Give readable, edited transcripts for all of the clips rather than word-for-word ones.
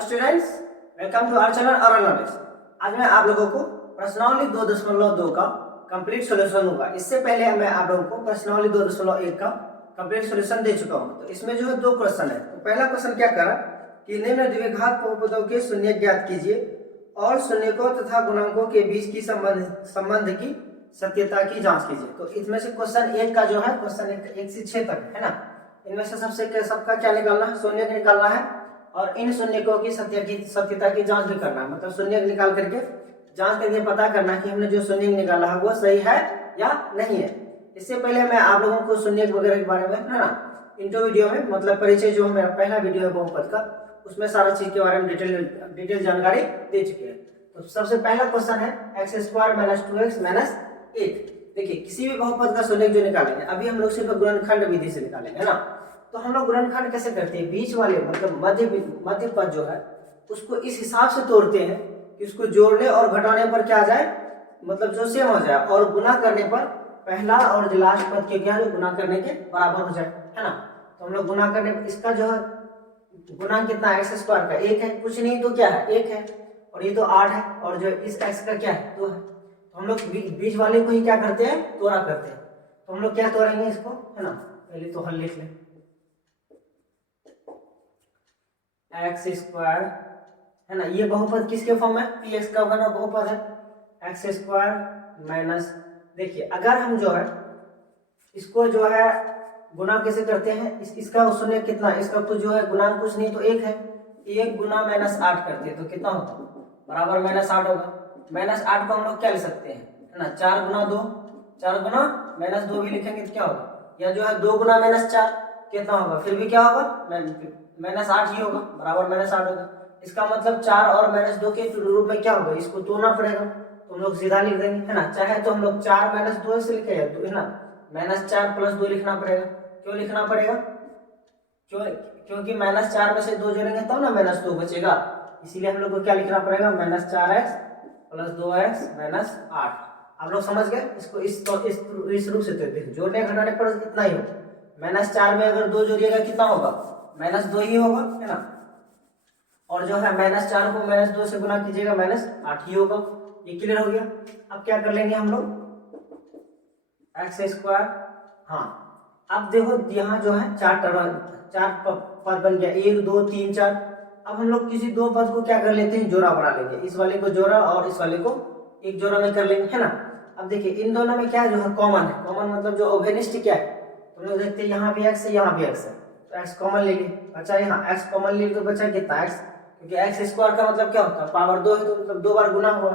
Hello students, welcome to our channel और knowledge. आज मैं आप लोगों को प्रश्नावली 2.2 का कंप्लीट सॉल्यूशन होगा। इससे पहले मैं आप लोगों को प्रश्नावली 2.1 का कंप्लीट सॉल्यूशन दे चुका हूं। तो इसमें जो है दो क्वेश्चन है। तो पहला क्वेश्चन क्या करा कि निम्न द्विघात बहुपदों के शून्य ज्ञात कीजिए और शून्यकों तथा गुणांकों के बीच की संबंध की सत्यता की जांच कीजिए। तो इसमें से क्वेश्चन एक का जो है क्वेश्चन 1 से 6 तक है ना, इनमें से सबका क्या निकालना है, शून्य निकालना है और इन शून्यकों की सत्यता की जांच भी करना है। मतलब शून्य निकाल करके जांच करके पता करना कि हमने जो शून्य निकाला है वो सही है या नहीं है। इससे पहले मैं आप लोगों को शून्य वगैरह के बारे में है ना इंट्रो वीडियो में मतलब परिचय जो मेरा पहला वीडियो है बहुपद का, उसमें सारा चीज के बारे में डिटेल जानकारी दे चुके हैं। तो सबसे पहला क्वेश्चन है x² - 2x - 8। देखिए किसी भी बहुपद का शून्य जो निकालेंगे, अभी हम लोग सिर्फ गुणनखंड विधि से निकालेंगे है ना। तो हम लोग गुणनखंड कैसे करते हैं, बीच वाले मतलब मध्य पद जो है उसको इस हिसाब से तोड़ते हैं कि उसको जोड़ने और घटाने पर क्या आ जाए, मतलब जो सेम हो जाए, और गुना करने पर पहला और जो लास्ट पद के क्या है गुना करने के बराबर हो जाए है ना। तो हम लोग गुना करने पर इसका जो है गुणांक कितना है, x² का 1 है, कुछ नहीं तो क्या है 1 है, और ये तो 8 है, और जो इस x का क्या है 2 है। तो हम लोग बीच वाले को ही क्या करते हैं, तोड़ा करते हैं। तो हम लोग क्या तोड़ेंगे इसको है ना, पहले तो हल लिख लें। x² है ना, ये बहुपद किसके फॉर्म में, px का बना बहुपद है x² - देखिए अगर हम जो है इसको जो है गुना कैसे करते हैं, इसका शून्य कितना, इसका तो जो है गुणांक कुछ नहीं तो 1 है, 1 गुना -8 करते हैं तो कितना होगा, बराबर -8 होगा। -8 को हम लोग क्या लिख सकते हैं है ना, 4 गुना 2, 4 गुना -2 भी लिखेंगे तो क्या होगा, या जो है 2 गुना -4 कितना होगा, फिर भी क्या होगा -8 ही होगा, बराबर -8 होगा। इसका मतलब 4 और -2 के रूप में क्या होगा, इसको तोड़ना पड़ेगा। तो हम लोग सीधा लिख देंगे है ना, चाहे तो हम लोग 4 - 2 से लिखे है ना, -4 + 2 लिखना पड़ेगा। क्यों लिखना पड़ेगा, क्योंकि -4 में से 2 जोड़ेंगे तब ना -2 बचेगा, इसीलिए हम लोग को क्या लिखना पड़ेगा, -4x + 2x - 8। आप लोग समझ गए इसको, इस रूप से देखिए जोड़ने घटाने पर इतना ही होगा। -4 में अगर 2 जोड़िएगा कितना होगा, -2 ही होगा है ना, और जो है -4 को -2 से गुना कीजिएगा -8 ही होगा। ये क्लियर हो गया। अब क्या कर लेंगे हम लोग, x², हाँ अब देखो यहाँ जो है चार पद बन गया, 1 2 3 4। अब हम लोग किसी दो पद को क्या कर लेते हैं, जोड़ा बना लेंगे, इस वाले को जोड़ा और इस वाले को एक जोड़ा में कर लेंगे है ना। अब देखिए इन दोनों में क्या जो है कॉमन है, कॉमन मतलब जो ओवेनिस्ट क्या है, तो हम लोग देखते हैं यहाँ भी x है यहाँ भी x है, तो x कॉमन ले लिए, बचा यहाँ x कॉमन ले लिए तो बचा कितना x, क्योंकि x² का मतलब क्या होता है पावर 2 है, तो मतलब 2 बार गुना हुआ,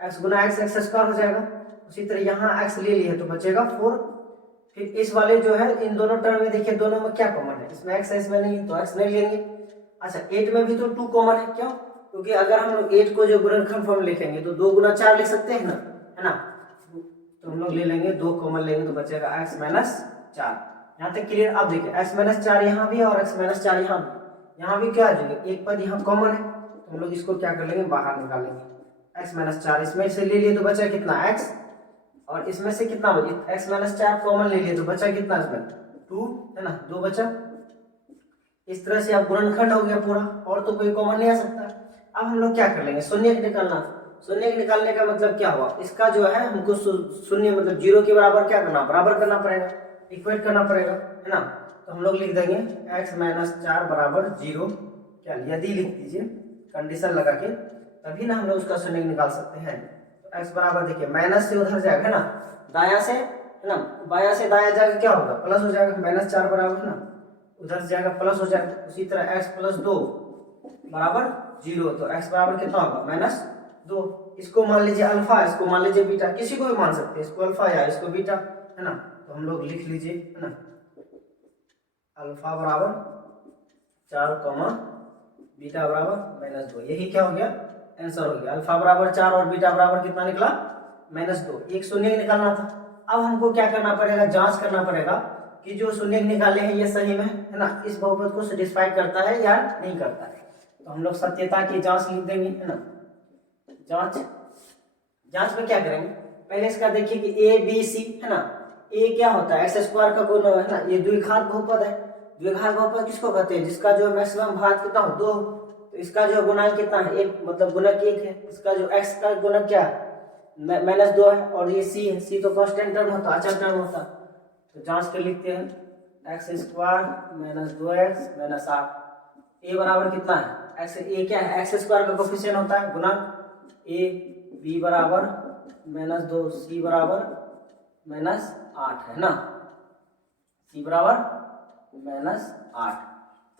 x गुना x x² हो जाएगा। उसी तरह यहाँ x ले लिए तो बचेगा 4। फिर इस वाले जो है इन दोनों टर्म में देखिए दोनों में क्या कॉमन है, इसमें x है इसमें नहीं, तो x नहीं लेंगे। अच्छा 8 में भी तो 2 कॉमन है, क्यों, क्योंकि अगर हम लोग 8 को जो गुणनखंड फॉर्म लिखेंगे तो 2 गुना 4 लिख सकते हैं ना है ना, तो हम लोग ले लेंगे 2 कॉमन लेंगे तो बचेगा x - 4। यहाँ तक क्लियर। अब देखिए x - 4 यहाँ भी और x - 4 यहाँ भी क्या आ जाएगा, एक पद यहाँ कॉमन है, तो हम लोग इसको क्या कर लेंगे, बाहर निकालेंगे। x - 4 इसमें से ले लिए तो बचा कितना x, और इसमें से कितना बचा, x - 4 कॉमन ले लिए तो बचा कितना, इसमें 2 है ना, 2 बचा। इस तरह से आप गुणनखंड हो गया पूरा, और तो कोई कॉमन नहीं आ सकता। अब हम लोग क्या कर लेंगे, शून्य निकालना। शून्य निकालने का मतलब क्या हुआ, इसका जो है हमको शून्य मतलब 0 के बराबर क्या करना, बराबर करना पड़ेगा, इक्वेट करना पड़ेगा है ना। तो हम लोग लिख देंगे x - 4 बराबर 0, क्या यदि लिख दीजिए कंडीशन लगा के, तभी ना हम लोग उसका शून्य निकाल सकते हैं। तो x बराबर देखिए माइनस से उधर जाएगा है ना, दाया से है ना, बाया से दाया जाएगा क्या होगा, प्लस हो जाएगा, -4 बराबर है ना, उधर से जाएगा प्लस हो जाएगा। उसी तरह x + 2 बराबर 0, तो x बराबर कितना होगा -2। इसको मान लीजिए अल्फा, इसको मान लीजिए बीटा, किसी को भी मान सकते हैं, इसको अल्फा या इसको बीटा है ना। तो हम लोग लिख लीजिए है ना, अल्फा बराबर 4, बीटा बराबर -2। यही क्या हो गया, आंसर हो गया। अल्फा बराबर 4 और बीटा बराबर कितना निकला, -2। एक शून्य निकालना था। अब हमको क्या करना पड़ेगा, जांच करना पड़ेगा कि जो शून्य निकाले हैं ये सही में है ना, इस बहुपद को सेटिस्फाई करता है या नहीं करता है। तो हम लोग सत्यता की जांच लिख देंगे है ना। जांच में क्या करेंगे, पहले इसका देखिए कि a b c है ना, a क्या होता है x² का गुण है ना, ये द्विघात बहुपद है। द्विघात बहुपद किसको कहते हैं, जिसका जो मैक्सिमम घात कितना हो 2, तो इसका जो गुणक कितना है, एक, मतलब गुणक 1 है। इसका जो x का गुणक क्या है, -2 है। और ये c है, c तो कांस्टेंट टर्म होता, अचल टर्म होता। तो जांच कर लिखते हैं, x² - 2x - 8 a बराबर कितना है, x, a क्या है, x² का कोफिशिएंट होता है गुणक a, b बराबर -2, c बराबर -8 है ना, c बराबर -8।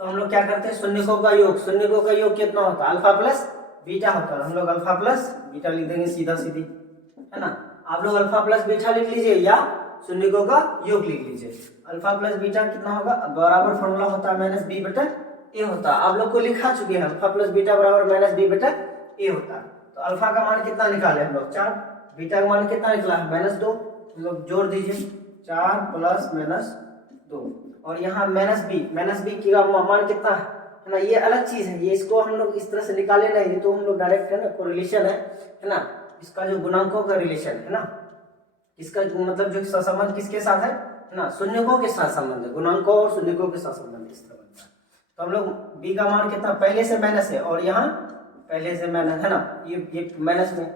तो हम लोग क्या करते हैं, शून्यकों का योग, शून्यकों का योग कितना होता है, अल्फा प्लस बीटा होता है। हम लोग अल्फा प्लस बीटा लिख देंगे सीधा सीधी, है ना। आप लोग अल्फा प्लस बीटा लिख लीजिए या शून्यकों का योग लिख लीजिए। अल्फा प्लस बीटा कितना होगा, बराबर फॉर्मूला होता है -b/a होता है। आप लोग को लिखा चुके हैं, अल्फा प्लस बीटा बराबर -b/a होता है। तो अल्फा का मान कितना निकाले हम लोग, 4, बीटा का मान कितना निकला है, -2। हम लोग जोड़ दीजिए, 4 + -2, और यहाँ -b का मान कितना है ना। ये अलग चीज है, ये इसको हम लोग इस तरह से निकाले नहीं, तो हम लोग डायरेक्ट, है ना, कोरिलेशन है ना, इसका जो गुणांकों का रिलेशन है ना, इसका मतलब जो सहसंबंध किसके साथ है ना, शून्यकों के साथ संबंध है, गुणांकों और शून्यकों के साथ संबंध इस तरह बनता है। तो हम लोग b का मान कितना, पहले से माइनस है, और यहाँ पहले से माइनस है ना, ये माइनस में,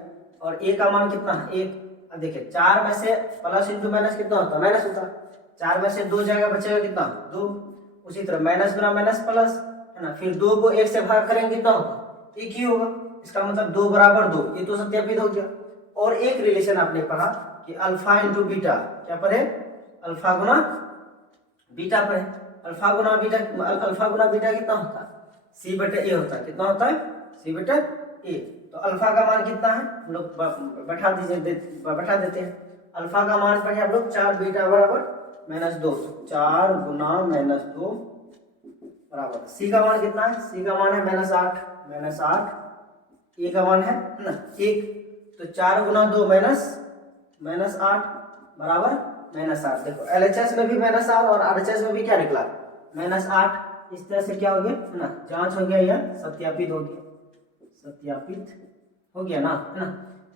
और a का मान कितना है, 1। अब देखिए 4 में से प्लस इंटू माइनस कितना होता है, माइनस होता है। 4 में से 2 जाएगा, बचेगा कितना, 2। उसी तरह माइनस गुना माइनस प्लस, है ना, फिर 2 को 1 से भाग करेंगे कितना होगा, 1 ही होगा। इसका मतलब 2 बराबर 2, ये तो सत्यापित हो गया। और एक रिलेशन आपने पढ़ा कि अल्फा इंटू बीटा, क्या पढ़े, अल्फा गुना बीटा पढ़े। अल्फा गुना बीटा कितना होता है, c/a होता है। कितना होता है, c/a। तो अल्फा का मान कितना है, हम लोग बैठा देते हैं। अल्फा का मान पढ़े हम लोग 4, बीटा बराबर -2, 4 गुना -2 बराबर, c का मान कितना है, c का मान है -8, a का मान है ना 1। तो 4 गुना 2 -8 बराबर -8। देखो LHS में भी -8 और RHS में भी क्या निकला, -8। इस तरह से क्या हो गया, है ना, जांच हो गया या सत्यापित हो गया, ना, है ना।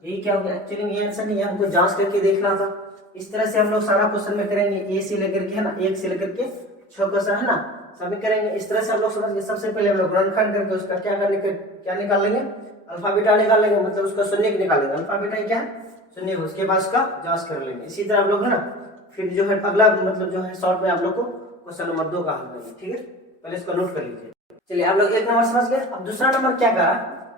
यही क्या हो गया, एक्चुअली में ये आंसर नहीं है, हमको जांच करके देखना था। इस तरह से हम लोग सारा क्वेश्चन में करेंगे, ए से लेकर के, है ना, 1 से लेकर के 6 क्वेश्चन, है ना, सभी करेंगे। इस तरह से हम लोग समझ गए। सबसे पहले हम लोग गुणनखंड करके उसका क्या निकाल लेंगे, अल्फा बीटा निकाल लेंगे, मतलब उसका शून्य निकालेंगे। अल्फा बीटा क्या है, शून्य, उसके बाद उसका जांच कर लेंगे। इसी तरह आप लोग, है ना, फिर जो है अगला मतलब जो है शॉर्ट में आप लोग को क्वेश्चन नंबर 2 का हल करेंगे, ठीक है। पहले इसको नोट कर लीजिए। चलिए आप लोग 1 नंबर समझ गए। अब दूसरा नंबर क्या कहा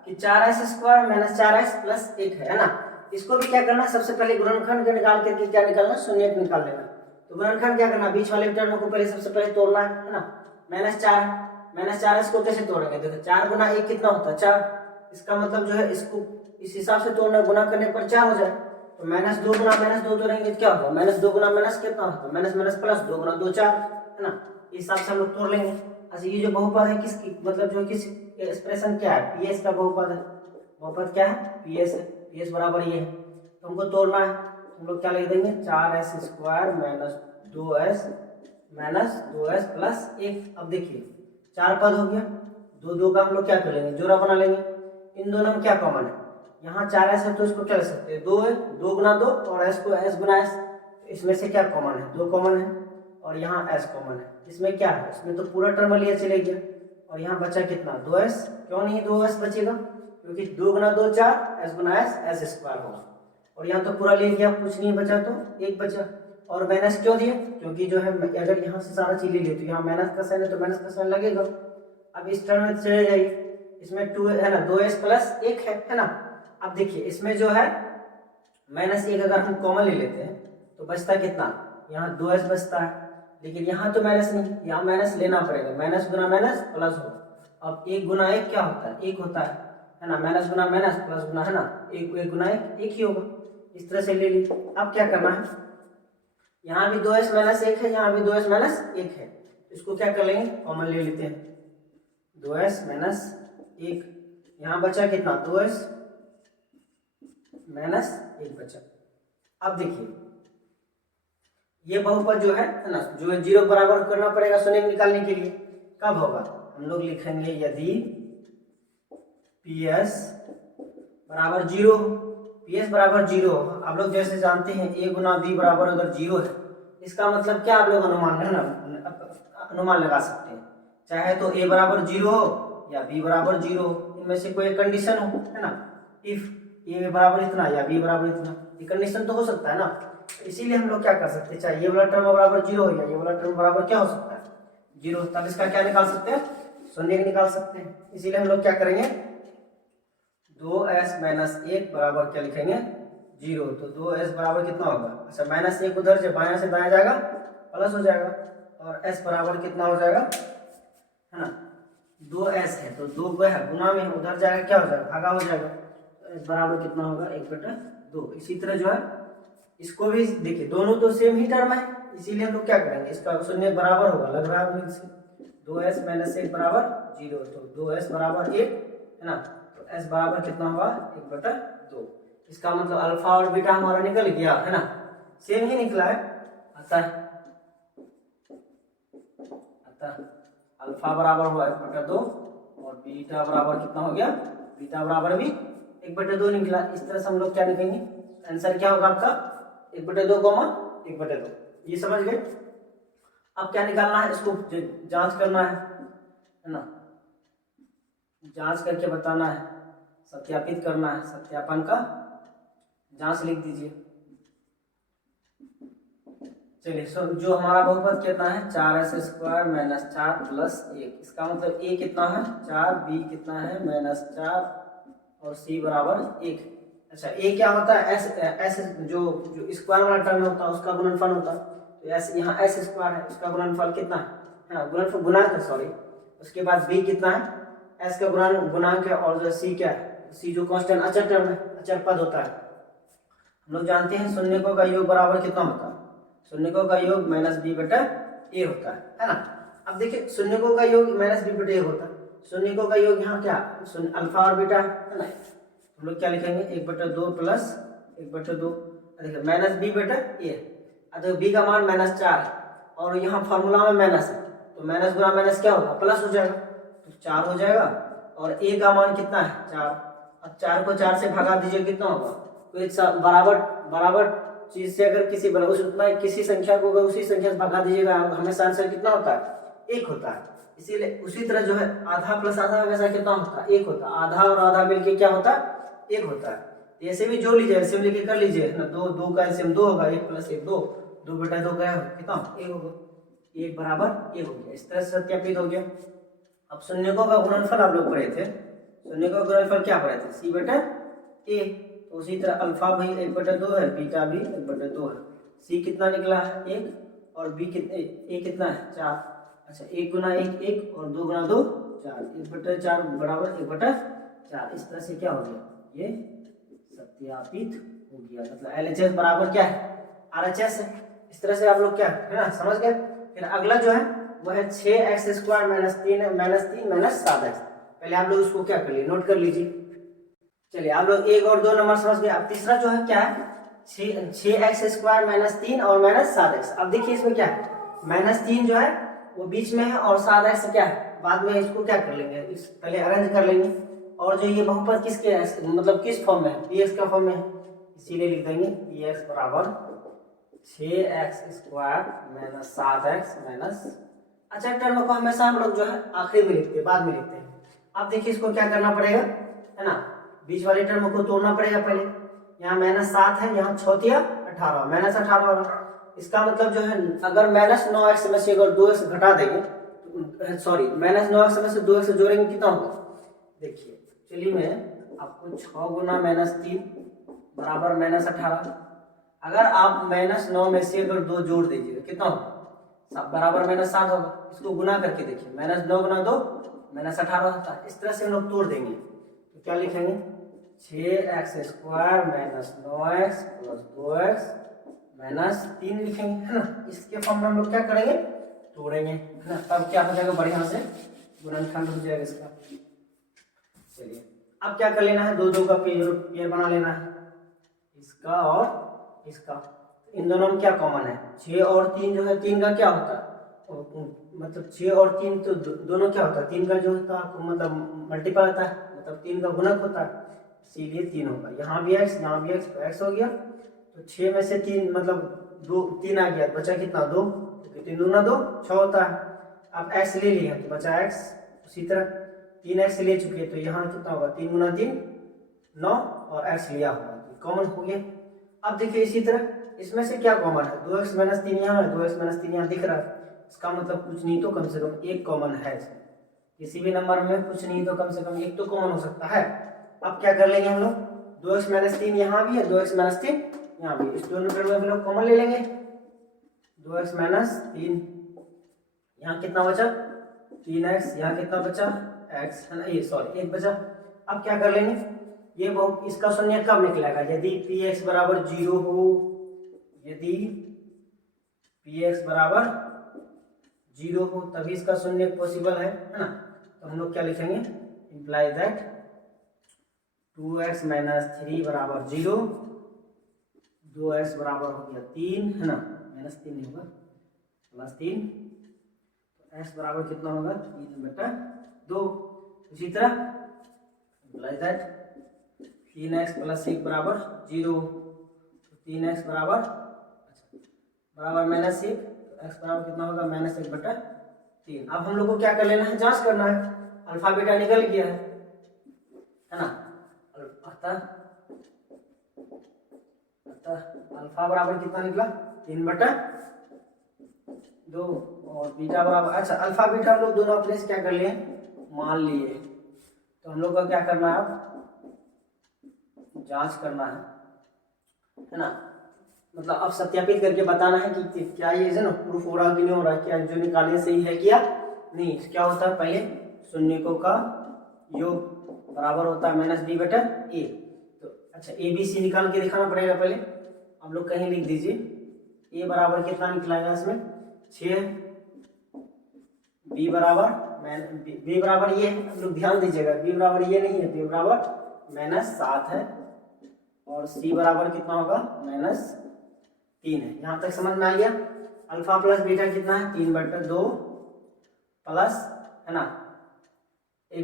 कि 4s² - 4x + 1 है ना। इसको भी क्या करना, सबसे पहले गुणनखंड निकाल करके क्या निकालना, शून्य निकाल लेना। तो गुणनखंड क्या करना, बीच वाले टर्म को पहले सबसे पहले तोड़ना है ना। -4 को कैसे तोड़ेंगे, देखो 4 गुना 1 कितना होता है, 4। इसका मतलब जो है इसको इस हिसाब से तोड़ना, गुना करने पर 4 हो जाए। तो -2 गुना -2 तोड़ेंगे क्या होगा, -2 गुना माइनस कितना होता है, माइनस प्लस 2 गुना 2 4, है ना। इस हिसाब से हम लोग तोड़ लेंगे। अच्छा ये जो बहुपद है किसकी, मतलब जो किस एक्सप्रेशन क्या है, पीएस का बहुपद है। बहुपद क्या है, पीएस है। पीएस बराबर ये है, तो हमको तोड़ना है। हम लोग क्या लिख देंगे, 4s² - 2s + 1। अब देखिए 4 पद हो गया, 2 का हम लोग क्या कर लेंगे, जोड़ा बना लेंगे। इन दोनों में क्या कॉमन है, यहाँ 4s है तो इसको क्या ले सकते हैं, 2 है, 2 गुना 2, और s को s गुना s। इसमें से क्या कॉमन है, 2 कॉमन है, और यहाँ s कॉमन है। इसमें क्या है, इसमें तो पूरा टर्म लिया चले गया, और यहाँ बचा कितना, 2s। क्यों नहीं 2s बचेगा, क्योंकि 2 गुना 2 4, s गुना s s² होगा। और यहाँ तो पूरा ले गया, कुछ नहीं बचा, तो 1 बचा। और माइनस क्यों दिया, क्योंकि जो है अगर यहाँ से सारा चीज ले लिए तो यहाँ माइनस का साइन है, तो माइनस का साइन लगेगा। अब इस टर्म में चले जाइए, इसमें 2 है ना, 2s + 1 है ना। अब देखिए इसमें जो है -1 अगर हम कॉमन ले लेते हैं तो बचता कितना, यहाँ 2s बचता है। लेकिन यहाँ तो माइनस नहीं, यहाँ माइनस लेना पड़ेगा, माइनस गुना माइनस प्लस हो। अब 1 गुना 1 क्या होता है, 1 होता है ना, माइनस गुना माइनस प्लस गुना, है ना, 1 गुना 1 ही होगा। इस तरह से ले ली। अब क्या करना है, यहाँ भी 2s - 1 है, यहाँ भी 2s - 1 है, इसको क्या कर लेंगे, कॉमन ले लेते हैं। 2s - 1, यहाँ बचा कितना, 2s - 1 बचा। अब देखिए ये बहुपद जो है ना, जो है 0 बराबर करना पड़ेगा शून्य निकालने के लिए। कब होगा, हम लोग लिखेंगे यदि PS बराबर 0, PS बराबर 0। आप लोग जैसे जानते हैं a गुना b बराबर अगर 0 है, इसका मतलब क्या आप लोग अनुमान है ना, अनुमान लगा सकते हैं। चाहे तो a बराबर 0 हो या b बराबर 0 हो, इनमें से कोई कंडीशन हो, है ना। इफ a बराबर इतना या b बराबर इतना, ये कंडीशन तो हो सकता है ना। तो इसीलिए हम लोग क्या कर सकते हैं, चाहे ये वाला टर्म बराबर 0 हो या ये वाला टर्म बराबर क्या हो सकता है 0, तब इसका क्या निकाल सकते हैं, शून्य निकाल सकते हैं। इसीलिए हम लोग क्या करेंगे 2s माइनस 1 बराबर क्या लिखेंगे 0। तो 2s बराबर कितना होगा, अच्छा माइनस 1 उधर से बाएं से दाएं जाएगा प्लस हो जाएगा, और s बराबर कितना हो जाएगा, है ना 2s है तो 2 को है गुना में उधर जाएगा क्या हो जाएगा भागा हो जाएगा, तो s बराबर कितना होगा 1/2। इसी तरह जो है इसको भी देखिए दोनों तो सेम ही टर्म है, इसीलिए हम लोग क्या करेंगे इसका शून्य बराबर होगा, लग रहा है 2s माइनस 1 बराबर 0, तो 2s बराबर 1 है ना, तो s बराबर कितना होगा 1/2। इसका मतलब अल्फा और बीटा हमारा निकल गया, है ना, सेम ही निकला है। अतः अल्फा बराबर हुआ 1/2 और बीटा बराबर कितना हो गया, बीटा बराबर भी 1/2 निकला। इस तरह से हम लोग क्या लिखेंगे, आंसर क्या होगा आपका 1/2, 1/2। ये समझ गए। अब क्या निकालना है, इसको जांच करना है ना, जांच करके बताना है, सत्यापित करना है, सत्यापन का जांच लिख दीजिए। चलिए जो हमारा बहुपद कितना है 4s² माइनस 4 प्लस 1, इसका मतलब a कितना है 4, b कितना है -4 और c बराबर 1। अच्छा a क्या होता है, s जो स्क्वायर वाला टर्म होता है उसका गुणनफल होता है, तो s यहाँ s² है, उसका गुणनफल कितना है ना, गुणनफल गुणांक सॉरी। उसके बाद b कितना है s का गुणांक है, और जो c क्या है, c जो कांस्टेंट अचर टर्म है, अचर पद होता है। हम लोग जानते हैं शून्यकों का योग बराबर कितना होता है, शून्यकों का योग -b/a होता है ना। अब देखिए शून्यकों का योग -b/a होता है, शून्यकों का योग यहाँ क्या अल्फा और बीटा है ना, हम लोग क्या लिखेंगे 1/2 प्लस 1/2, देखिए -b/a, तो b का मान -4 है और यहाँ फॉर्मूला में माइनस है, तो माइनस गुना माइनस क्या होगा प्लस हो जाएगा, तो 4 हो जाएगा, और a का मान कितना है 4। अब 4 को 4 से भगा दीजिए कितना होगा, तो एक बराबर चीज से अगर किसी संख्या को अगर उसी संख्या से भगा दीजिएगा हमेशा आंसर कितना होता है 1 होता है। इसीलिए उसी तरह जो है आधा प्लस आधा हमेशा कितना होता है 1 होता है, आधा और आधा मिलके क्या होता है 1 होता है। ऐसे भी जोड़ लीजिए, ऐसे लेके कर लीजिए ना, 2 का एलसीएम 2 होगा, 1 + 1 2, 2/2 का कितना 1 होगा, 1 बराबर 1 हो गया। इस तरह से सत्यापित हो गया। अब शून्यकों का गुणनफल आप लोग पढ़े थे, शून्यकों का गुणनफल क्या पढ़े थे c/a, तो उसी तरह अल्फा भी 1/2 है, बीटा भी 1/2 है, c कितना निकला है 1 और b कितने a कितना है 4। अच्छा 1 गुना 1 1 और 2 गुना 2 4, 1/4 बराबर 1/4। इस तरह से क्या हो गया, ये सत्यापित हो गया, मतलब LHS बराबर क्या है RHS है। इस तरह से आप लोग क्या है ना समझ गए। फिर अगला जो है वह है 6x² -3 -7x। पहले आप लोग इसको क्या कर लिए नोट कर लीजिए। चलिए आप लोग 1 और 2 नंबर समझ गए। अब तीसरा जो है क्या है 6x² -3 और -7x। अब देखिए इसमें क्या है -3 जो है वो बीच में है और 7x क्या है बाद में, इसको क्या कर लेंगे पहले अरेंज कर लेंगे। और जो ये बहुपद किसके मतलब किस फॉर्म में है px का फॉर्म में है, इसीलिए लिख देंगे px बराबर 6x² -7x अच्छा टर्म को हमेशा हम लोग जो है आखिरी में लिखते हैं, बाद में लिखते हैं। अब देखिए इसको क्या करना पड़ेगा, है ना, बीच वाले टर्म को तोड़ना पड़ेगा पहले। यहाँ -7 है, यहाँ 6 × 18 -18 होगा। इसका मतलब जो है अगर -9x में से अगर 2x घटा देंगे, सॉरी -9x में से 2x जोड़ेंगे कितना होगा, देखिए चलिए मैं आपको 6 गुना -3 बराबर -18। अगर आप -9 में से अगर 2 जोड़ दीजिएगा कितना होगा बराबर -7 होगा। इसको गुना करके देखिए -9 गुना 2 -18 होता है। इस तरह से हम लोग तोड़ देंगे, तो क्या लिखेंगे 6x² -9x + 2x -3 लिखेंगे, है ना। इसके फॉर्म में हम लोग क्या करेंगे तोड़ेंगे, है ना, तब क्या हो जाएगा बढ़िया से गुणनखंड हो जाएगा इसका। चलिए अब क्या कर लेना है 2 का पेयर बना लेना है, इसका और इसका। इन दोनों में क्या कॉमन है 6 और 3 जो है 3 का क्या होता है मतलब 6 और 3 तो दोनों क्या होता है 3 का जो होता है मतलब मल्टीपल होता है, मतलब 3 का गुणक होता है, इसीलिए 3 होगा। यहाँ भी x यहाँ भी x तो x हो गया, तो 6 में से 3 मतलब 3 आ गया, बचा कितना 2, तो 3 दूना 2 6 होता है। अब x ले लिया तो बचा x। उसी तरह 3x ले चुके हैं, तो यहाँ कितना होगा 3 गुना 3 9 और x लिया होगा, कॉमन हो गया। अब देखिए इसी तरह इसमें से क्या कॉमन है, 2x माइनस 3 यहाँ है, 2x माइनस 3 यहाँ दिख रहा है, इसका मतलब कुछ नहीं तो कम से कम एक कॉमन है इसमें। किसी भी नंबर में कुछ नहीं तो कम से कम एक तो कॉमन हो सकता है। अब क्या कर लेंगे हम लोग, 2x माइनस 3 यहाँ भी है, 2x माइनस 3 यहाँ भी, इस दोनों टर्म में हम लोग कॉमन ले लेंगे। 2x माइनस 3 यहाँ कितना बचा 3x, यहाँ कितना बचा x है ना, ये सॉरी 1 बचा। अब क्या कर लेंगे, ये बहुत इसका शून्य कब निकलेगा, यदि px बराबर 0 हो, यदि px बराबर 0 हो तभी इसका शून्य पॉसिबल है ना। तो हम लोग क्या लिखेंगे, इंप्लाई दैट 2x माइनस 3 बराबर 0, 2x बराबर हो गया 3 है ना, माइनस 3 नहीं होगा प्लस 3, तो x बराबर कितना होगा 3/2। इसी तरह इंप्लाई दैट 3x प्लस 1 बराबर 0, तो 3x बराबर माइनस 1, तो x बराबर कितना होगा माइनस 1/3। अब हम लोग को क्या कर लेना है, जांच करना है, अल्फा बीटा निकल गया है ना। अतः अल्फा बराबर कितना निकला 3/2 और बीटा बराबर, अच्छा अल्फा बीटा हम लोग दोनों अपने से क्या कर लिए मान लिए, तो हम लोग का क्या करना है अब जांच करना है ना, मतलब अब सत्यापित करके बताना है कि क्या ये है ना प्रूफ हो रहा कि नहीं हो रहा, क्या जो निकाले सही है क्या नहीं। क्या होता है, पहले शून्यकों का योग बराबर होता है माइनस b बटा a। तो अच्छा a b c निकाल के दिखाना पड़ेगा, पहले हम लोग कहीं लिख दीजिए a बराबर कितना निकलाएगा इसमें 6, b बराबर ये है, हम लोग ध्यान दीजिएगा b बराबर ये नहीं है, b बराबर माइनस 7 है और c बराबर कितना होगा माइनस 3 है। यहाँ तक समझ में आ गया। अल्फा प्लस बीटा कितना है 3/2 प्लस है ना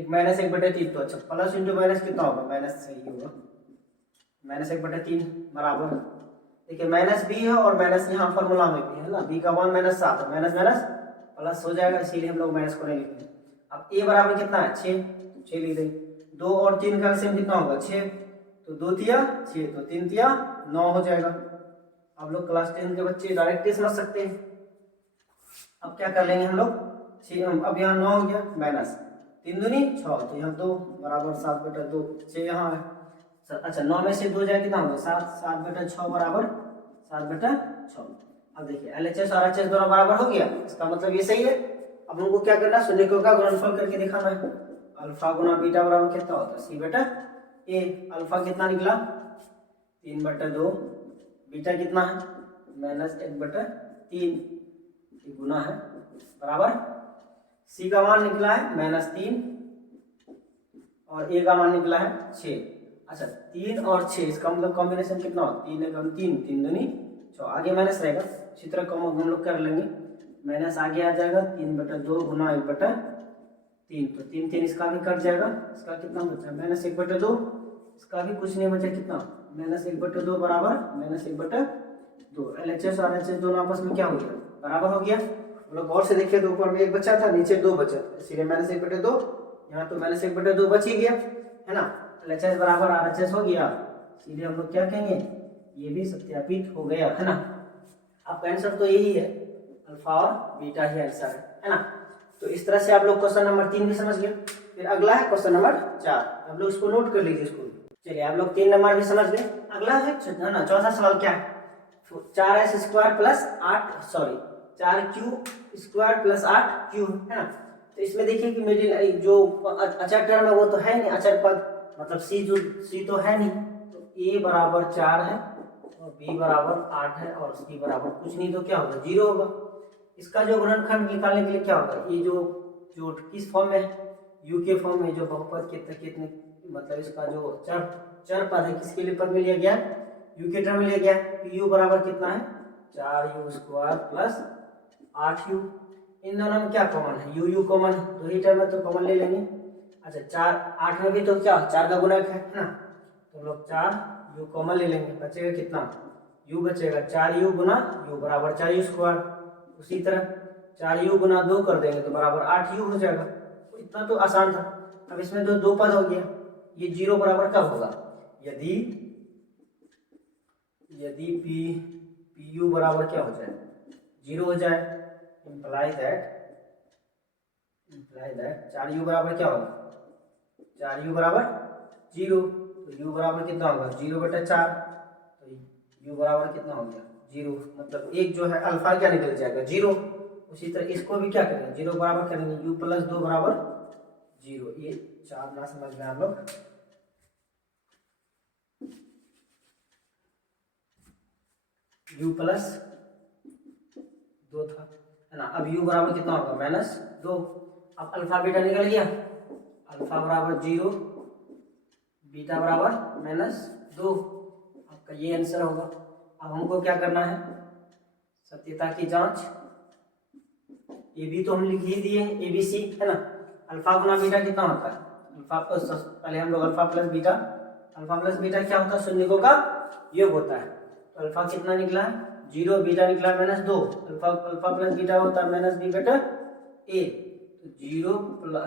माइनस 1/3, तो अच्छा प्लस इंटू माइनस कितना होगा माइनस, सही होगा माइनस 1/3 बराबर, देखिए माइनस b है और माइनस यहाँ फॉर्मूला में भी है ना, b का मान माइनस 7 है, माइनस माइनस प्लस हो जाएगा, इसीलिए हम लोग माइनस को नहीं लिखेंगे। अब a बराबर कितना है 6 लिख देंगे, 2 और 3 का एलसीएम कितना होगा 6, तो 2 तिया 6, तो 3 तिया 9 हो जाएगा। आप लोग क्लास 10 के बच्चे डायरेक्ट ही समझ सकते हैं। अब क्या कर लेंगे हम लोग 6, अब यहाँ 9 हो गया माइनस 3 दूनी 6, तो यहाँ 2 बराबर 7/2, 6 यहाँ है, अच्छा 9 में से 2 जाए कितना होगा 7, 7/6 बराबर 7/6। अब देखिए LHS और RHS दोनों बराबर हो गया, इसका मतलब ये सही है। अब हमको क्या करना है, शून्यकों का गुणनफल करके दिखाना है। अल्फा गुना बीटा बराबर कितना होता है c/a। अल्फा कितना निकला 3/2, बीटा कितना है माइनस 1/3, गुना है बराबर c का मान निकला है माइनस 3 और a का मान निकला है 6। अच्छा 3 और 6 इसका मतलब कॉम्बिनेशन कितना हो 3 एकम 3, 3 दूनी 6, आगे माइनस रहेगा, इसी तरह कम हम लोग कर लेंगे, माइनस आगे आ जाएगा 3/2 गुना 1/3, तो 3 3 इसका भी कट जाएगा, इसका कितना बचा माइनस 1/2, इसका भी कुछ नहीं बचा, कितना माइनस 1/2 बराबर माइनस 1/2। LHS और RHS दोनों आपस में क्या हो गया बराबर हो गया। हम लोग गौर से देखिए तो ऊपर में 1 बचा था, नीचे 2 बचा, इसलिए माइनस 1/2, यहाँ तो माइनस 1/2 बच ही गया है ना। LHS बराबर RHS हो गया, इसीलिए हम लोग क्या कहेंगे ये भी सत्यापित हो गया है ना। आपका आंसर तो यही है, अल्फा और बीटा ही आंसर है ना। तो इस तरह से आप लोग क्वेश्चन नंबर 3 भी समझ गए। फिर अगला है क्वेश्चन नंबर 4, आप लोग इसको नोट कर लीजिए इसको। चलिए आप लोग 3 नंबर भी समझ गए। अगला है ना चौथा सवाल क्या है, 4s² plus 8 sorry 4q² plus 8q है ना। तो इसमें देखिए कि मेरी जो अचर टर्म है वो तो है नहीं, अचर पद मतलब c तो है नहीं, तो a बराबर 4 है और b बराबर 8 है और c बराबर कुछ नहीं, तो क्या होगा 0 होगा। इसका जो गुणनखंड निकालने के लिए क्या होगा, ये जो किस फॉर्म में है u के फॉर्म में, जो बहुपद कितने मतलब इसका जो चर पद है किसके लिए पद में लिया गया u के टर्म में लिया गया, तो u बराबर कितना है 4u² प्लस 8u। इन दोनों में क्या कॉमन है u कॉमन है, दो ही टर्म है तो कॉमन ले लेंगे। अच्छा 4 8 में भी तो क्या 4 का गुणक है ना, तो हम लोग 4u कॉमन ले लेंगे, बचेगा कितना u बचेगा 4u गुना u बराबर 4u²। उसी तरह 4u गुना 2 कर देंगे तो बराबर 8u हो जाएगा। इतना तो आसान था। अब इसमें तो दो पद हो गया, ये 0 बराबर कब होगा, यदि यदि पी यू बराबर क्या हो जाए, 0 हो जाए, इम्प्लाई दैट 4u बराबर क्या होगा, 4u बराबर 0, तो u बराबर कितना होगा 0/4, तो u बराबर कितना हो गया 0, मतलब एक जो है अल्फा क्या निकल जाएगा 0। उसी तरह इसको भी क्या करेंगे 0 बराबर करेंगे, u + 2 बराबर 0। ये 4 ना समझ में आप लोग, u + 2 था है ना। अब u बराबर कितना होगा -2। अब अल्फा बीटा निकल गया, अल्फा बराबर 0, बीटा बराबर -2, आपका ये आंसर होगा। अब हमको क्या करना है, सत्यता की जांच, ए बी तो हम लिख ही दिए ए बी सी है ना। अल्फा गुना बीटा कितना होता है, अल्फा पहले हम लोग अल्फा प्लस बीटा क्या होता है, शून्यकों का योग होता है। तो अल्फा कितना निकला 0, बीटा निकला -2, अल्फा प्लस बीटा होता है -b/a, तो 0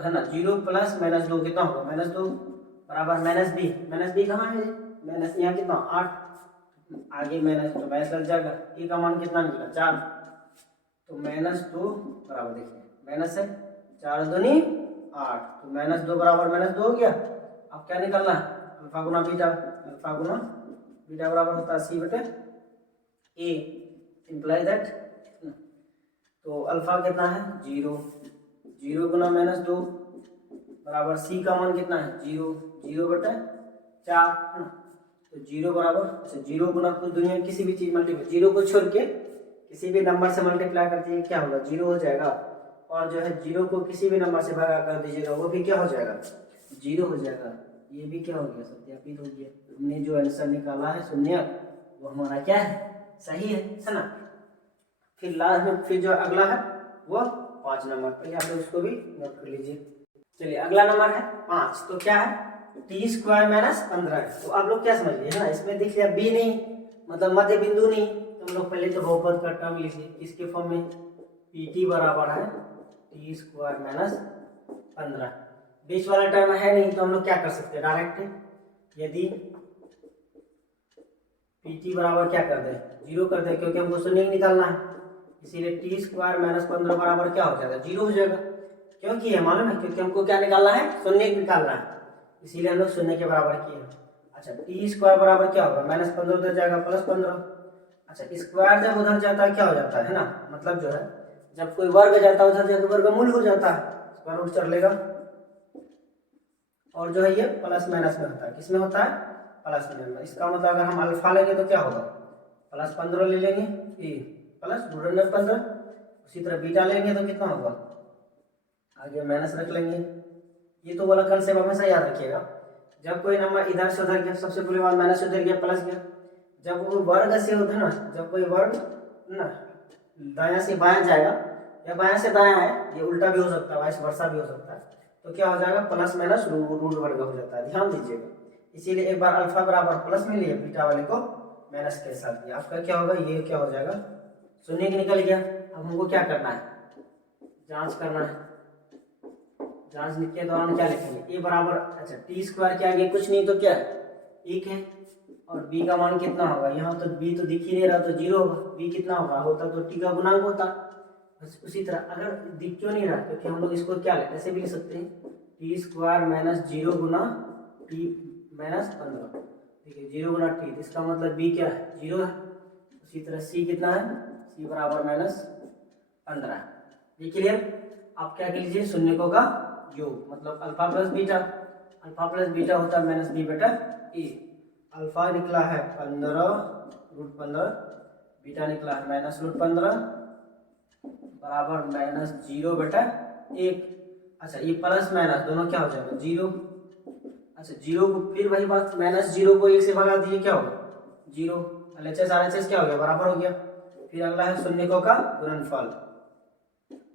है ना, 0 + -2 कितना होगा -2 बराबर -b कहाँ है, माइनस यहाँ कितना 8, आगे माइनस तो माइनस लग जाएगा, ए का मान कितना निकला 4, तो -2 बराबर देखिए माइनस है 4 दूनी 8, तो -2 बराबर -2 हो गया। अब क्या निकलना है, अल्फा गुना बीटा बराबर होता है c/a, इम्प्लाई दैट, तो अल्फा कितना है 0, 0 गुना -2 बराबर c का मान कितना है 0/4, तो 0 बराबर, अच्छा 0 गुना कुछ दुनिया किसी भी चीज मल्टीप्लाई, 0 को छोड़ के किसी भी नंबर से मल्टीप्लाई करते हैं क्या होगा 0 हो जाएगा, और जो है 0 को किसी भी नंबर से भागा कर दीजिएगा वो भी क्या हो जाएगा 0 हो जाएगा। ये भी क्या हो गया सत्यापित हो गया, हमने जो आंसर निकाला है शून्य वो हमारा क्या है सही है ना। फिर लास्ट में फिर जो अगला है वो 5 नंबर, पहले आप लोग उसको भी नोट कर लीजिए। चलिए अगला नंबर है 5, तो क्या है t² - 15, तो आप लोग क्या समझ लिए है ना, इसमें देख लिया b नहीं मतलब मध्य बिंदु नहीं, तो हम लोग पहले तो बहुपद का टर्म लिख लिए किसके फॉर्म में, pt बराबर है t² - 15, बीच वाला टर्म है नहीं तो हम लोग क्या कर सकते हैं डायरेक्ट, यदि pt बराबर क्या कर दे 0 कर दे, क्योंकि हमको शून्य निकालना है, इसीलिए t² - 15 बराबर क्या हो जाएगा 0 हो जाएगा। क्योंकि है मालूम है, क्योंकि हमको क्या निकालना है शून्य निकालना है, इसीलिए हम लोग शून्य के बराबर किए। अच्छा t² बराबर क्या होगा -15 उधर जाएगा +15, अच्छा स्क्वायर जब उधर जाता है क्या हो जाता है ना, मतलब जो है जब कोई वर्ग जाता है उधर जाकर वर्गमूल हो जाता है, स्क्वायर रूट चढ़ लेगा, और जो है ये प्लस माइनस में होता है, किसमें होता है प्लस में। इसका मतलब अगर हम अल्फा लेंगे तो क्या होगा +15 ले लेंगे, ए प्लस √15, उसी तरह बीटा लेंगे तो कितना होगा आगे माइनस रख लेंगे। ये तो वाला कंसेप्ट हमेशा याद रखिएगा, जब कोई नंबर इधर से उधर गया सबसे पहले बार माइनस उधर गया प्लस गया, जब वो वर्ग से उधर ना, जब कोई वर्ग ना दायां से बायां जाएगा या बायां से दायां है, ये उल्टा भी हो सकता है वाइस वर्सा भी हो सकता है, तो क्या हो जाएगा प्लस माइनस रूट वर्ग हो जाता है, ध्यान दीजिएगा। इसीलिए एक बार अल्फा बराबर प्लस में लिए बीटा वाले को माइनस के साथ लिया, आपका क्या होगा ये क्या हो जाएगा शून्य निकल गया। अब हमको क्या करना है जांच करना है, जांच के दौरान क्या लिखेंगे a बराबर, अच्छा t² के आगे कुछ नहीं तो क्या 1 है, और b का मान कितना होगा, यहाँ तो b तो दिख ही नहीं रहा तो 0 होगा, b कितना होगा होता तो t का गुणांक होता। उसी तरह अगर दिख क्यों नहीं रहा, क्योंकि हम लोग इसको क्या ऐसे भी लिख सकते हैं t² - 0 गुना t - 15, देखिए 0 गुना t, इसका मतलब b क्या है 0 है। उसी तरह c कितना है c बराबर -15, ये क्लियर। आप क्या कीजिए शून्यकों का योग, मतलब अल्फा प्लस बीटा होता है -b/a, अल्फा निकला है 15√15, बीटा निकला है -√15 बराबर -0/1। अच्छा ये प्लस माइनस दोनों क्या हो जाएगा 0, अच्छा 0 को फिर वही बात -0 को 1 से भगा दिए क्या होगा 0, LHS RHS क्या हो गया बराबर हो गया। फिर अगला है शून्यकों का गुणनफल,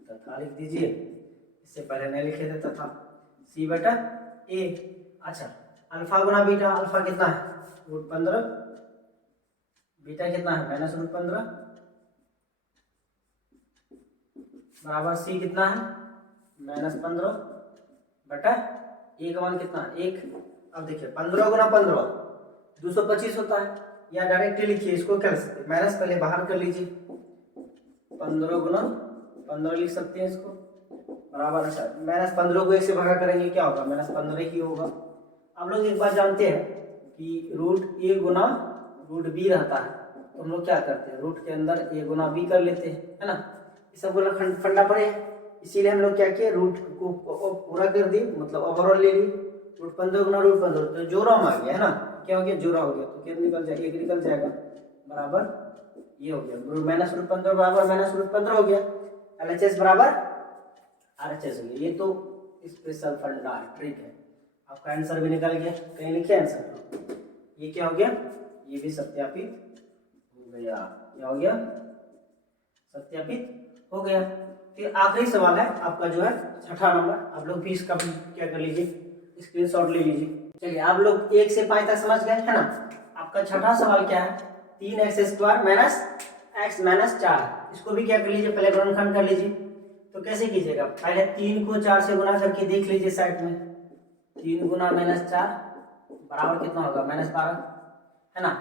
तथा लिख दीजिए, इससे पहले नहीं लिखे थे तथा c/a। अच्छा अल्फा गुना बीटा, अल्फा कितना है √15, बीटा कितना है -√15 बराबर c कितना है -15/a, ए का मान कितना है 1। अब देखिए 15 गुना 15 225 होता है, या डायरेक्टली लिखिए इसको कर सकते हैं, माइनस पहले बाहर कर लीजिए, 15 गुना 15 लिख सकते हैं इसको, बराबर माइनस 15 को 1 से भागा करेंगे क्या होगा, माइनस 15 ही होगा। आप लोग एक बात जानते हैं कि रूट ए गुना रूट बी रहता है, तो हम लोग क्या करते हैं रूट के अंदर ए गुना बी कर लेते हैं, है ना, ये सब फंडा पड़े, इसीलिए हम लोग क्या किए रूट को पूरा कर दिए, मतलब ओवरऑल ले ली, रूट 15 गुना रूट 15 तो जोड़ा में आ गया, है ना, क्या हो गया जोड़ा हो गया, तो क्या निकल जाएगा 1 निकल जाएगा, बराबर ये हो गया माइनस रूट 15 बराबर माइनस रूट 15 हो गया, LHS बराबर RHS हो गया। ये तो स्पेशल फंडा ट्रिक है, आपका आंसर भी निकल गया, कहीं लिखे आंसर, ये क्या हो गया, ये भी सत्यापित हो गया, क्या हो गया सत्यापित हो गया। फिर आखिरी सवाल है आपका जो है 6ठा नंबर, आप लोग भी इसका क्या कर लीजिए स्क्रीनशॉट ले लीजिए। चलिए आप लोग 1 से 5 तक समझ गए, है ना। आपका 6ठा सवाल क्या है, 3x² माइनस x माइनस 4, इसको भी क्या कर लीजिए पहले गुणनखंड कर लीजिए। तो कैसे कीजिएगा, पहले 3 को 4 से गुना करके देख लीजिए साइड में, 3 गुना माइनस 4 बराबर कितना होगा माइनस 12, है ना।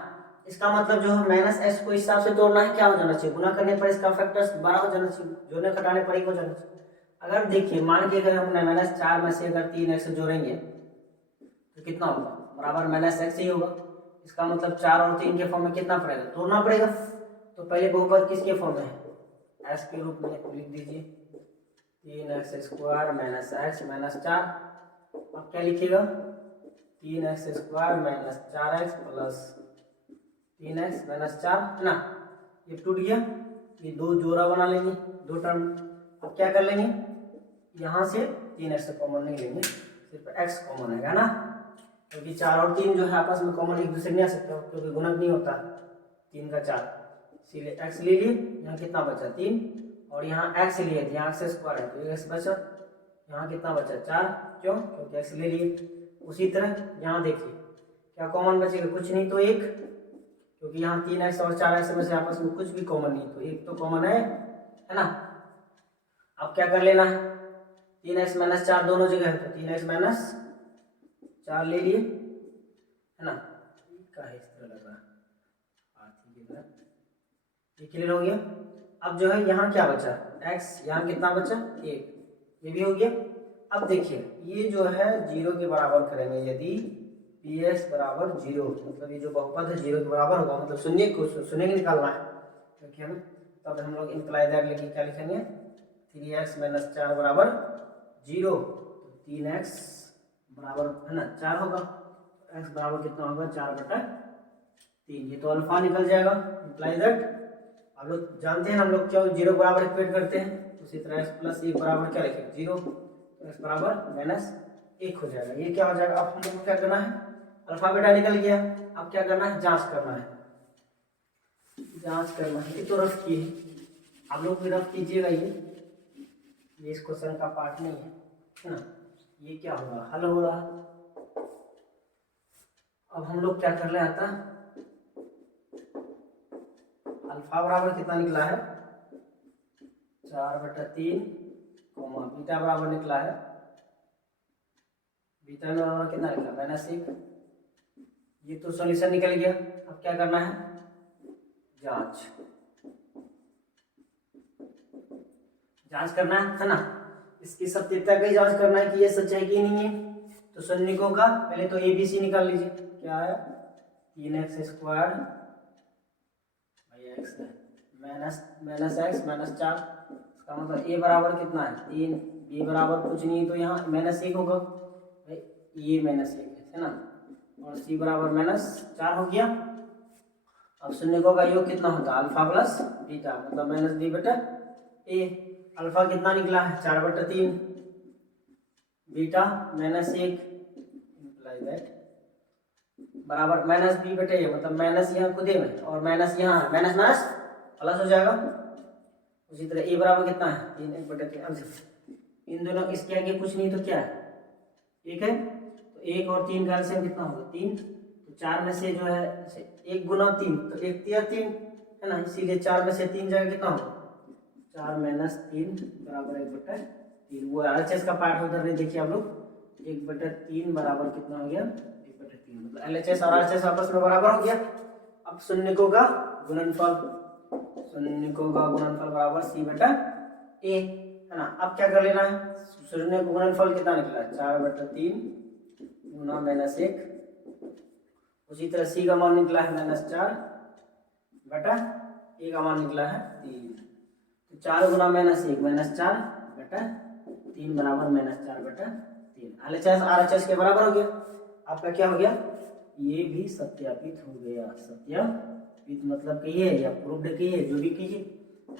इसका मतलब जो है माइनस एक्स को इस हिसाब से तोड़ना है, क्या हो जाना चाहिए गुना करने पर इसका फैक्टर्स 12 हो जाना चाहिए, जोड़ने घटाने पर 1 हो जाना चाहिए। अगर देखिए मान के अगर हमने माइनस 4 में से अगर 3x जोड़ेंगे तो कितना होगा, बराबर माइनस एक्स ही होगा। इसका मतलब 4 और 3 के फॉर्म में कितना पड़ेगा, तोड़ना पड़ेगा। तो पहले बहुपद किसके फॉर्म में है, एक्स के रूप में लिख दीजिए, 3x² माइनस एक्स माइनस 4। अब क्या लिखिएगा 3x² minus 4x plus 3x minus 4, है ना। ये टूट गया, ये दो जोड़ा बना लेंगे, दो टर्म। अब क्या कर लेंगे, यहाँ से 3x कॉमन नहीं लेंगे, सिर्फ x कॉमन है ना, क्योंकि 4 और 3 जो है आपस में कॉमन एक दूसरे नहीं आ सकता, क्योंकि गुणक नहीं होता 3 का 4, इसीलिए x ले लिए। यहाँ कितना बचा 3, और यहाँ x लिए थे, यहाँ x² है तो x बचा, यहाँ कितना बचा 4, क्यों क्योंकि x ले लिए। उसी तरह यहाँ देखिए क्या कॉमन बचेगा, कुछ नहीं तो 1, क्योंकि यहाँ 3x और 4x में से आपस में कुछ भी कॉमन नहीं, तो 1 तो कॉमन है ना। अब क्या कर लेना है, 3x माइनस 4 दोनों जगह है, तो 3x माइनस 4 ले लिए, है ना। का है इस तरह लग रहा है, ये क्लियर हो गया। अब जो है यहाँ क्या बचा x, यहाँ कितना बचा 1, ये भी हो गया। अब देखिए ये जो है 0 के बराबर करेंगे, यदि px बराबर 0, मतलब ये जो बहुपद है 0 के बराबर होगा, मतलब शून्य को शून्य निकालना है, क्योंकि हमें तब हम लोग इम्प्लाई दैट लेके क्या लिखेंगे 3x माइनस 4 बराबर 0, तो 3x बराबर है ना 4 होगा, x बराबर कितना होगा 4/3, ये तो अल्फा निकल जाएगा, इम्प्लाई दैट। आप लोग जानते हैं हम लोग क्या 0 बराबर इक्वेट करते हैं, उसी तरह x प्लस 1 बराबर क्या लिखेंगे 0, तो x बराबर माइनस 1 हो जाएगा। ये क्या हो जाएगा, अब हम लोग को क्या करना है, अल्फा बीटा निकल गया, अब क्या करना है जांच करना है, जांच करना है। ये तो रफ की है, आप लोग भी रफ कीजिएगा, ये इस क्वेश्चन का पार्ट नहीं है ना। ये क्या होगा हल हो रहा। अब हम लोग क्या कर ले आता, अल्फा बराबर कितना निकला है 4/3, बीटा बराबर निकला है, बीटा में बराबर कितना निकला -1, ये तो सॉल्यूशन निकल गया। अब क्या करना है जांच, जांच करना है ना, इसकी सत्यता की जांच करना है कि ये सच है कि नहीं है। तो सन्निकों का पहले तो ABC निकाल लीजिए, क्या है 3x² x minus x minus 4, इसका मतलब a बराबर कितना है 3, b बराबर कुछ नहीं तो यहाँ -1 होगा, ये -1 है ना, और c बराबर -4 हो गया। अब शून्यकों का योग कितना होता है अल्फा प्लस बीटा, मतलब -b/a। अल्फा कितना निकला है 4/3, बीटा -1, इम्प्लाई दैट बराबर -b/a, मतलब माइनस यहाँ खुदे में और माइनस यहाँ माइनस माइनस प्लस हो जाएगा। उसी तरह a बराबर कितना है 3/3। अब इन दोनों इसके आगे कुछ नहीं तो क्या है 1 है, तो 1 और 3 का एलसीएम कितना होगा 3, तो 4 में से जो है 1 गुना 3 तो 1 तिया 3 है ना, इसीलिए 4 में से 3 जाएगा कितना होगा 4 - 3 बराबर 1/3। वो RHS का पार्ट उधर नहीं देखिए आप लोग, 1/3 बराबर कितना हो गया 1/3, मतलब LHS और RHS आपस में बराबर हो गया। अब शून्यकों का गुणनफल बराबर C/A है ना। अब क्या कर लेना है, शून्य का गुणनफल कितना निकला 4/3 गुना -1, उसी तरह C का मान निकला है -4/A का मान निकला है 3, तो 4 गुना -1 -4/3 बराबर -4/3, LHS RHS के बराबर हो गया। आपका क्या हो गया, ये भी सत्यापित हो गया। सत्यापित मतलब कि ये या प्रूव्ड कि ये जो भी कीजिए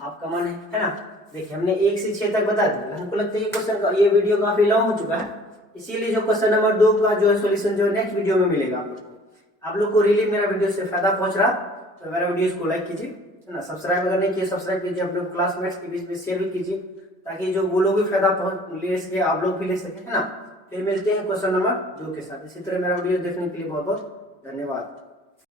आपका मान है ना। देखिए हमने 1 से 6 तक बता दिया, हमको लगता है ये क्वेश्चन का ये वीडियो काफी लॉन्ग हो चुका है, इसीलिए जो क्वेश्चन नंबर 2 का जो है सॉल्यूशन जो नेक्स्ट वीडियो में मिलेगा आप लोग को। आप लोग को रियली मेरा वीडियो से फायदा पहुंच रहा तो मेरा वीडियो को लाइक कीजिए है ना, सब्सक्राइब अगर नहीं किए सब्सक्राइब कीजिए, अपने क्लासमेट्स के बीच में शेयर भी कीजिए, ताकि जो वो लोग भी फायदा ले सके आप लोग भी ले सके है ना। फिर मिलते हैं क्वेश्चन नंबर 2 के साथ। इसी तरह मेरा वीडियो देखने के लिए बहुत बहुत धन्यवाद।